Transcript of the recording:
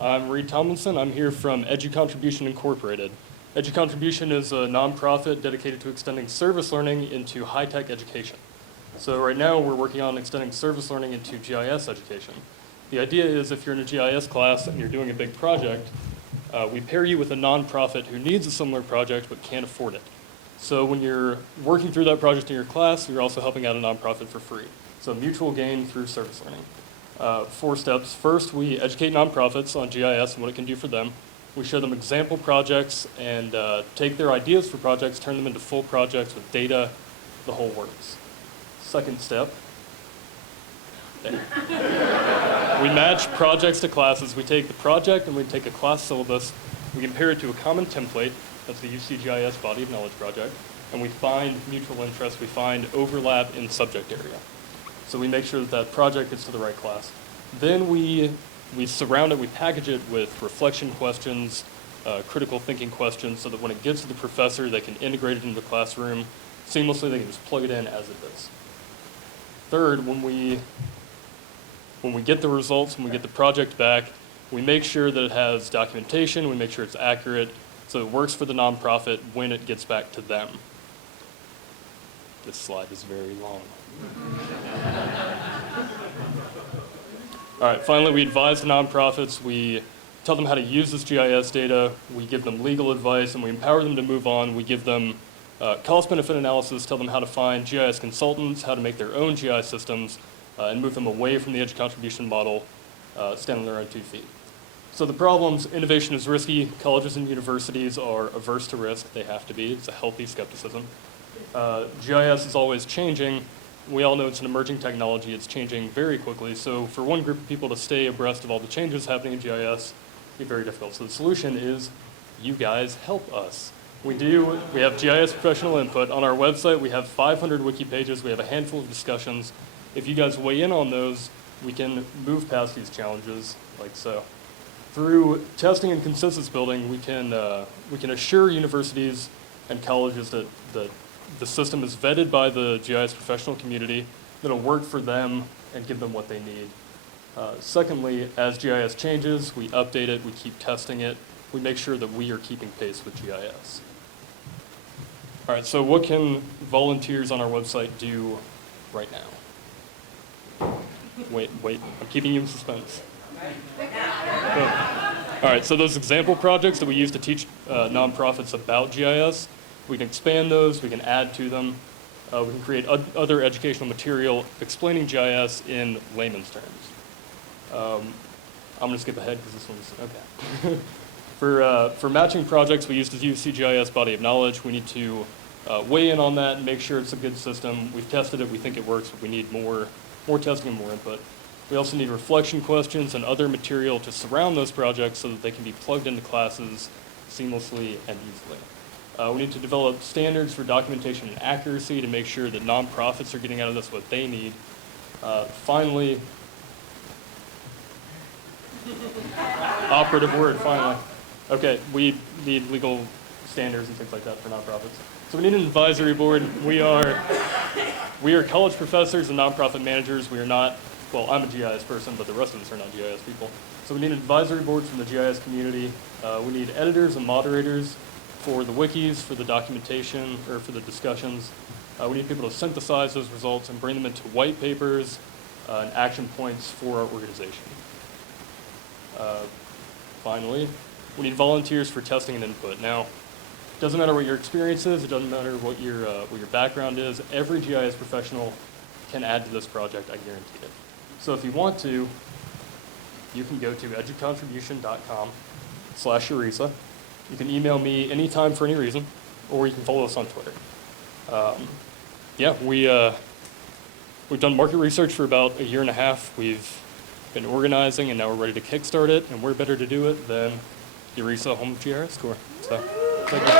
I'm Reed Tomlinson. I'm here from EduContribution Incorporated. EduContribution is a nonprofit dedicated to extending service learning into high-tech education. So right now we're working on extending service learning into GIS education. The idea is if you're in a GIS class and you're doing a big project, we pair you with a nonprofit who needs a similar project but can't afford it. So when you're working through that project in your class, you're also helping out a nonprofit for free. So mutual gain through service learning. 4 steps. First, we educate nonprofits on GIS and what it can do for them. We show them example projects and take their ideas for projects, turn them into full projects with data, the whole works. Second step, we match projects to classes. We take the project and we take a class syllabus. We compare it to a common template, that's the UCGIS Body of Knowledge project, and we find mutual interest, we find overlap in subject area. So we make sure that that project gets to the right class. Then we surround it, we package it with reflection questions, critical thinking questions, so that when it gets to the professor, they can integrate it into the classroom seamlessly. They can just plug it in as it is. Third, when we get the results, when we get the project back, we make sure that it has documentation, we make sure it's accurate, so it works for the nonprofit when it gets back to them. This slide is very long. All right, finally, we advise the nonprofits. We tell them how to use this GIS data. We give them legal advice, and we empower them to move on. We give them cost-benefit analysis, tell them how to find GIS consultants, how to make their own GIS systems, and move them away from the EduContribution model, stand on their own 2 feet. So the problems, innovation is risky. Colleges and universities are averse to risk. They have to be. It's a healthy skepticism. GIS is always changing. We all know it's an emerging technology. It's changing very quickly. So for one group of people to stay abreast of all the changes happening in GIS, it'd be very difficult. So the solution is you guys help us. We have GIS professional input. On our website, we have 500 wiki pages. We have a handful of discussions. If you guys weigh in on those, we can move past these challenges like so. Through testing and consensus building, we can assure universities and colleges that the system is vetted by the GIS professional community, that it'll work for them and give them what they need. Secondly, as GIS changes, we update it, we keep testing it, we make sure that we are keeping pace with GIS. All right, so what can volunteers on our website do right now? Wait, I'm keeping you in suspense. All right, so those example projects that we use to teach nonprofits about GIS, we can expand those, we can add to them, we can create other educational material explaining GIS in layman's terms. I'm going to skip ahead because this one's, okay. For matching projects, we use the UCGIS Body of Knowledge. We need to weigh in on that and make sure it's a good system. We've tested it, we think it works, but we need more testing and more input. We also need reflection questions and other material to surround those projects so that they can be plugged into classes seamlessly and easily. We need to develop standards for documentation and accuracy to make sure that nonprofits are getting out of this what they need. Finally, operative word, finally. Okay, we need legal standards and things like that for nonprofits. So we need an advisory board. We are college professors and nonprofit managers. We are not, well, I'm a GIS person, but the rest of us are not GIS people. So we need an advisory board from the GIS community. We need editors and moderators for the wikis, for the documentation, or for the discussions. We need people to synthesize those results and bring them into white papers and action points for our organization. Finally, we need volunteers for testing and input. Now, it doesn't matter what your experience is, it doesn't matter what your background is, every GIS professional can add to this project, I guarantee it. So if you want to, you can go to educontribution.com/URISA. You can email me anytime for any reason, or you can follow us on Twitter. We've done market research for about 1.5 years. We've been organizing, and now we're ready to kickstart it, and we're better to do it than URISA, home of GIS-PRO. So, thank you.